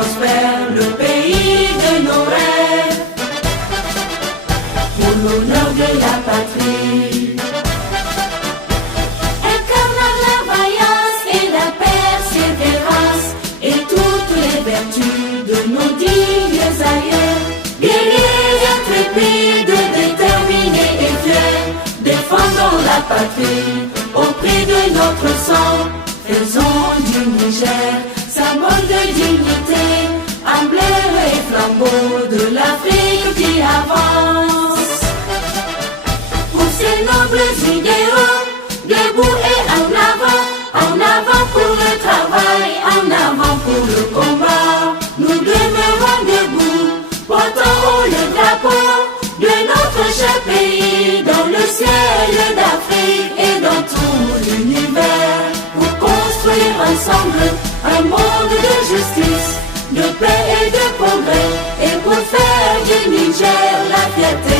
prospère le pays de nos rêves. Pour l'honneur de la patrie, incarnant la vaillance et la persévérance et toutes les vertus de nos dignes aïeux. Guerriers intrépides, déterminés et fiers, défendons la patrie au prix de notre sang. Faisons du Niger symbole de dignité, emblème et flambeau de l'Afrique qui avance. Pour ces nobles idéaux, debout et en avant pour le travail, en avant pour le combat. Nous demeurons debout, portant haut le drapeau de notre cher pays, dans le ciel d'Afrique et dans tout l'univers, pour construire ensemble un monde de justice, de paix et de progrès, et pour faire du Niger la fierté